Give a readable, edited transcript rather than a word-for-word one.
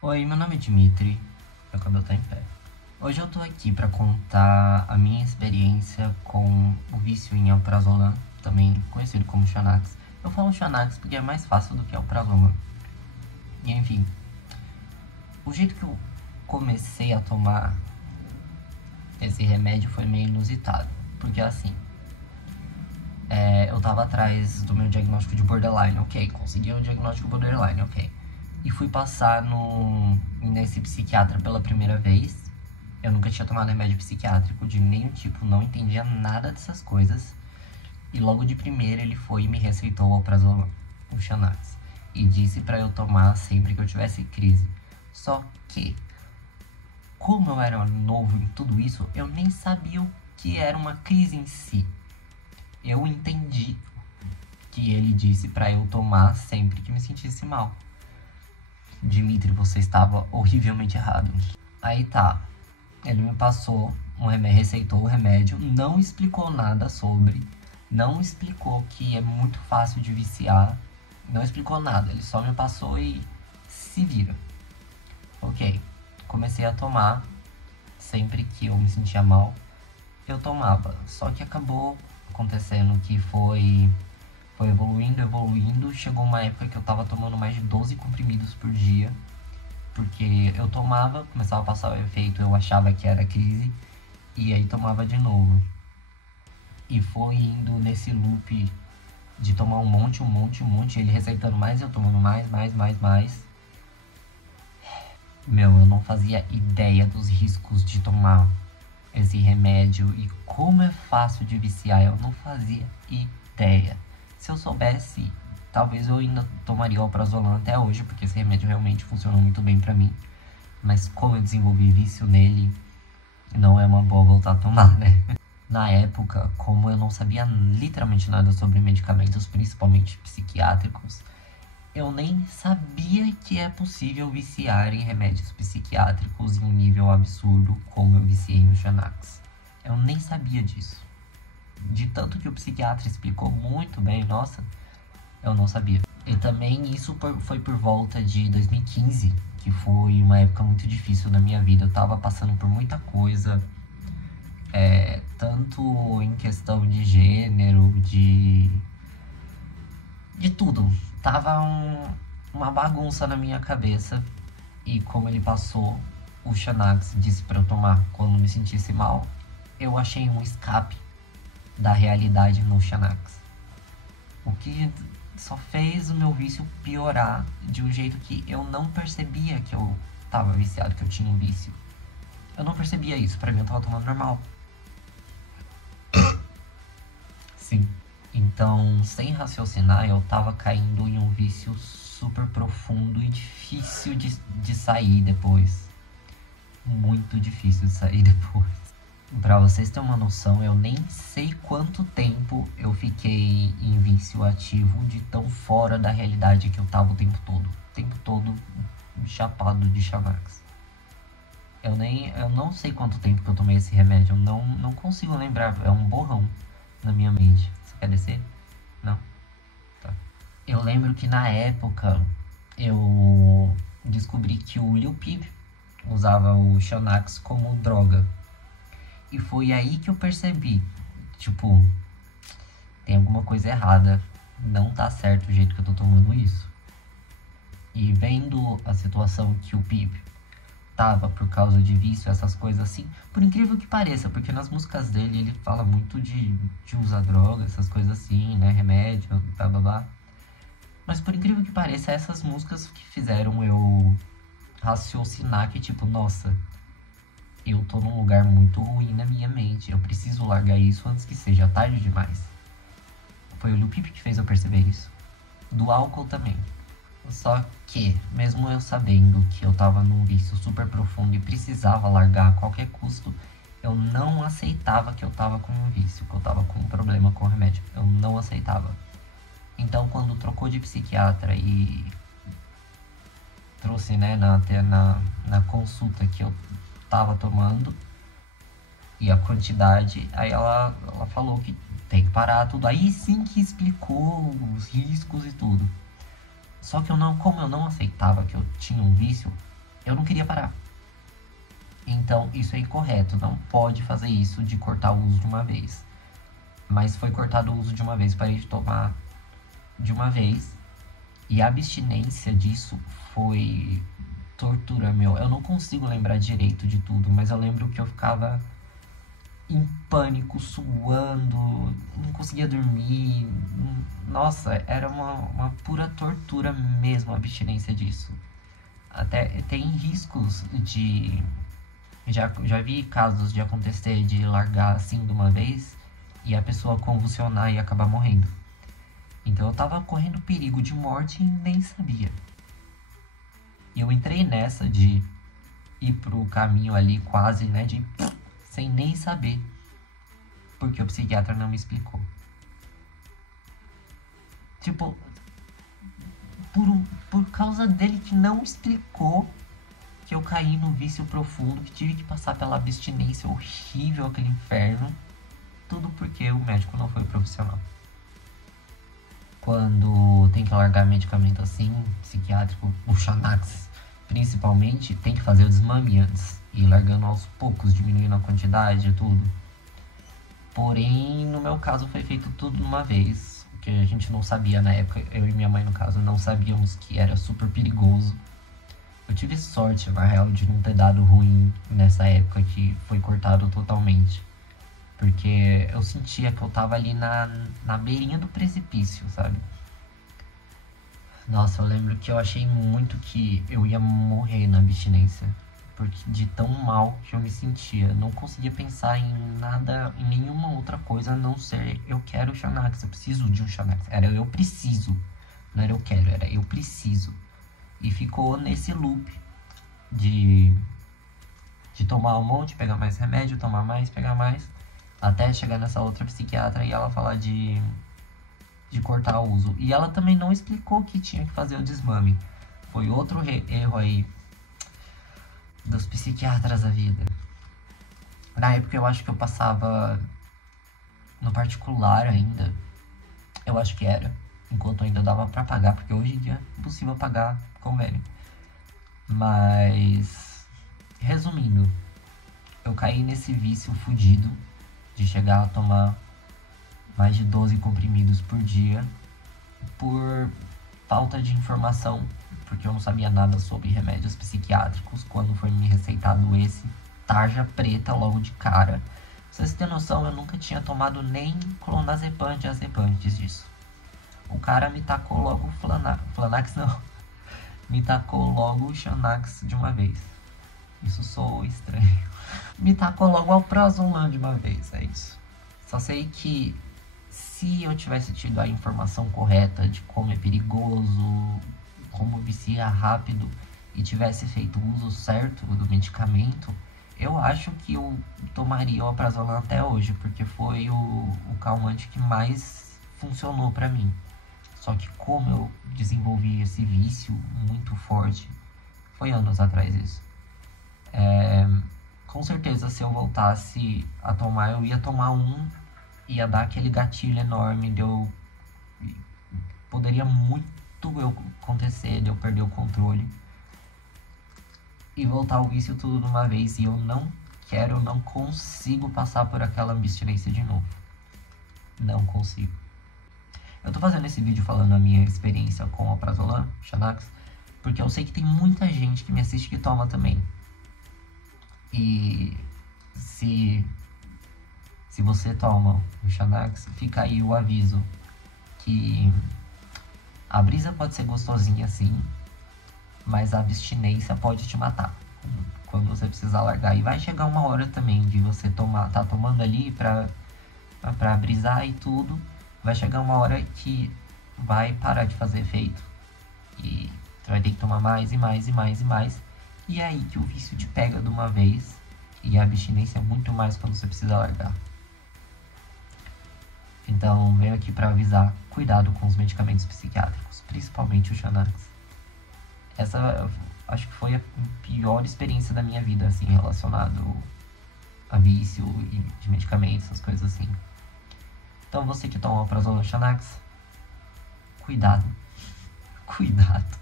Oi, meu nome é Dimitri, meu cabelo tá em pé. Hoje eu tô aqui pra contar a minha experiência com o vício em alprazolam, também conhecido como Xanax. Eu falo Xanax porque é mais fácil do que alprazolam. E enfim, o jeito que eu comecei a tomar esse remédio foi meio inusitado. Porque assim, eu tava atrás do meu diagnóstico de borderline, ok. Consegui um diagnóstico borderline, ok. E fui passar nesse psiquiatra pela primeira vez. Eu nunca tinha tomado remédio psiquiátrico de nenhum tipo, não entendia nada dessas coisas. E logo de primeira ele foi e me receitou o alprazolam, o Xanax. E disse pra eu tomar sempre que eu tivesse crise. Só que, como eu era novo em tudo isso, eu nem sabia o que era uma crise em si. Eu entendi que ele disse pra eu tomar sempre que me sentisse mal. Dimitri, você estava horrivelmente errado. Aí tá, ele me passou um remédio, receitou o remédio, não explicou nada sobre, não explicou que é muito fácil de viciar, não explicou nada, ele só me passou e se vira. Ok, comecei a tomar, sempre que eu me sentia mal, eu tomava. Só que acabou acontecendo que foi evoluindo, chegou uma época que eu tava tomando mais de 12 comprimidos por dia. Porque eu tomava, começava a passar o efeito, eu achava que era crise, e aí tomava de novo. E foi indo nesse loop de tomar um monte, ele receitando mais, eu tomando mais. Meu, eu não fazia ideia dos riscos de tomar esse remédio e como é fácil de viciar, eu não fazia ideia. Se eu soubesse, talvez eu ainda tomaria o alprazolam até hoje, porque esse remédio realmente funcionou muito bem pra mim. Mas como eu desenvolvi vício nele, não é uma boa voltar a tomar, né? Na época, como eu não sabia literalmente nada sobre medicamentos, principalmente psiquiátricos, eu nem sabia que é possível viciar em remédios psiquiátricos em um nível absurdo como eu viciei no Xanax. Eu nem sabia disso. De tanto que o psiquiatra explicou muito bem, nossa, eu não sabia. E também isso foi por volta de 2015, que foi uma época muito difícil na minha vida. Eu tava passando por muita coisa, tanto em questão de gênero, de tudo. Tava uma bagunça na minha cabeça. E como ele passou o Xanax, disse pra eu tomar quando me sentisse mal, eu achei um escape da realidade no Xanax. O que só fez o meu vício piorar de um jeito que eu não percebia que eu tava viciado, que eu tinha um vício. Eu não percebia isso, pra mim eu tava tomando normal. Sim. Então, sem raciocinar, eu tava caindo em um vício super profundo e difícil de sair depois. Muito difícil de sair depois. Pra vocês terem uma noção, eu nem sei quanto tempo eu fiquei em vício ativo de tão fora da realidade que eu tava o tempo todo. O tempo todo chapado de Xanax. Eu não sei quanto tempo que eu tomei esse remédio, eu não consigo lembrar, é um borrão na minha mente. Você quer descer? Não? Tá. Eu lembro que na época eu descobri que o Lil Peep usava o Xanax como droga. E foi aí que eu percebi, tipo, tem alguma coisa errada, não tá certo o jeito que eu tô tomando isso. E vendo a situação que o Pip tava por causa de vício, essas coisas assim, por incrível que pareça, porque nas músicas dele ele fala muito de usar droga, essas coisas assim, né, remédio, blá blá blá. Mas por incrível que pareça, essas músicas que fizeram eu raciocinar que tipo, nossa, eu tô num lugar muito ruim na minha mente. Eu preciso largar isso antes que seja tarde demais. Foi o Lil Peep que fez eu perceber isso. Do álcool também. Só que, mesmo eu sabendo que eu tava num vício super profundo e precisava largar a qualquer custo, eu não aceitava que eu tava com um vício, que eu tava com um problema com o remédio. Eu não aceitava. Então, quando trocou de psiquiatra e trouxe, né, na consulta que eu tava tomando e a quantidade, aí ela falou que tem que parar tudo. Aí sim que explicou os riscos e tudo. Só que como eu não aceitava que eu tinha um vício, eu não queria parar. Então, isso é incorreto, não pode fazer isso de cortar o uso de uma vez. Mas foi cortado o uso de uma vez, parei de tomar de uma vez. E a abstinência disso foi tortura, meu. Eu não consigo lembrar direito de tudo, mas eu lembro que eu ficava em pânico, suando, não conseguia dormir. Nossa, era uma pura tortura mesmo a abstinência disso. Até tem riscos de... Já vi casos de acontecer de largar assim de uma vez e a pessoa convulsionar e acabar morrendo. Então eu tava correndo perigo de morte e nem sabia. E eu entrei nessa de ir pro caminho ali quase, né, de sem nem saber, porque o psiquiatra não me explicou. Tipo, por causa dele que não explicou, que eu caí no vício profundo, que tive que passar pela abstinência horrível, aquele inferno. Tudo porque o médico não foi profissional. Quando tem que largar medicamento assim, psiquiátrico, o Xanax principalmente, tem que fazer o desmame antes. E largando aos poucos, diminuindo a quantidade e tudo. Porém, no meu caso foi feito tudo de uma vez. Que a gente não sabia na época, eu e minha mãe no caso, não sabíamos que era super perigoso. Eu tive sorte, na real, de não ter dado ruim nessa época que foi cortado totalmente. Porque eu sentia que eu tava ali na beirinha do precipício, sabe? Nossa, eu lembro que eu achei muito que eu ia morrer na abstinência. Porque de tão mal que eu me sentia. Não conseguia pensar em nada, em nenhuma outra coisa a não ser eu quero Xanax, eu preciso de um Xanax. Era eu preciso, não era eu quero, era eu preciso. E ficou nesse loop de tomar um monte, pegar mais remédio, tomar mais, pegar mais, até chegar nessa outra psiquiatra e ela falar de cortar o uso. E ela também não explicou que tinha que fazer o desmame. Foi outro erro aí dos psiquiatras da vida. Na época eu acho que eu passava no particular ainda. Eu acho que era. Enquanto ainda dava pra pagar, porque hoje em dia é impossível pagar convênio. Mas, resumindo, eu caí nesse vício fudido de chegar a tomar mais de 12 comprimidos por dia por falta de informação, porque eu não sabia nada sobre remédios psiquiátricos quando foi me receitado esse, tarja preta logo de cara. Pra vocês terem noção, eu nunca tinha tomado nem clonazepam, diazepam antes disso. O cara me tacou logo o Flanax não, me tacou logo o Xanax de uma vez. Isso soou estranho. Me tacou logo ao Prazolam de uma vez, é isso. Só sei que se eu tivesse tido a informação correta de como é perigoso, como vicia rápido e tivesse feito o uso certo do medicamento, eu acho que eu tomaria o Prazolam até hoje, porque foi o calmante que mais funcionou pra mim. Só que como eu desenvolvi esse vício muito forte, foi anos atrás isso. Com certeza se eu voltasse a tomar, eu ia tomar ia dar aquele gatilho enorme de eu... Poderia muito acontecer de eu perder o controle e voltar ao vício tudo de uma vez. E eu não quero, não consigo passar por aquela abstinência de novo. Não consigo. Eu tô fazendo esse vídeo falando a minha experiência com o Prazolam, Xanax, porque eu sei que tem muita gente que me assiste que toma também. E se você toma o Xanax, fica aí o aviso que a brisa pode ser gostosinha assim, mas a abstinência pode te matar quando você precisar largar. E vai chegar uma hora também de você tá tomando ali pra brisar e tudo. Vai chegar uma hora que vai parar de fazer efeito. E você vai ter que tomar mais e mais e mais e mais. E é aí que o vício te pega de uma vez. E a abstinência é muito mais quando você precisa largar. Então, venho aqui para avisar, cuidado com os medicamentos psiquiátricos, principalmente o Xanax. Essa, acho que foi a pior experiência da minha vida, assim, relacionado a vício e de medicamentos, essas coisas assim. Então, você que toma Prazolam, Xanax, cuidado, cuidado.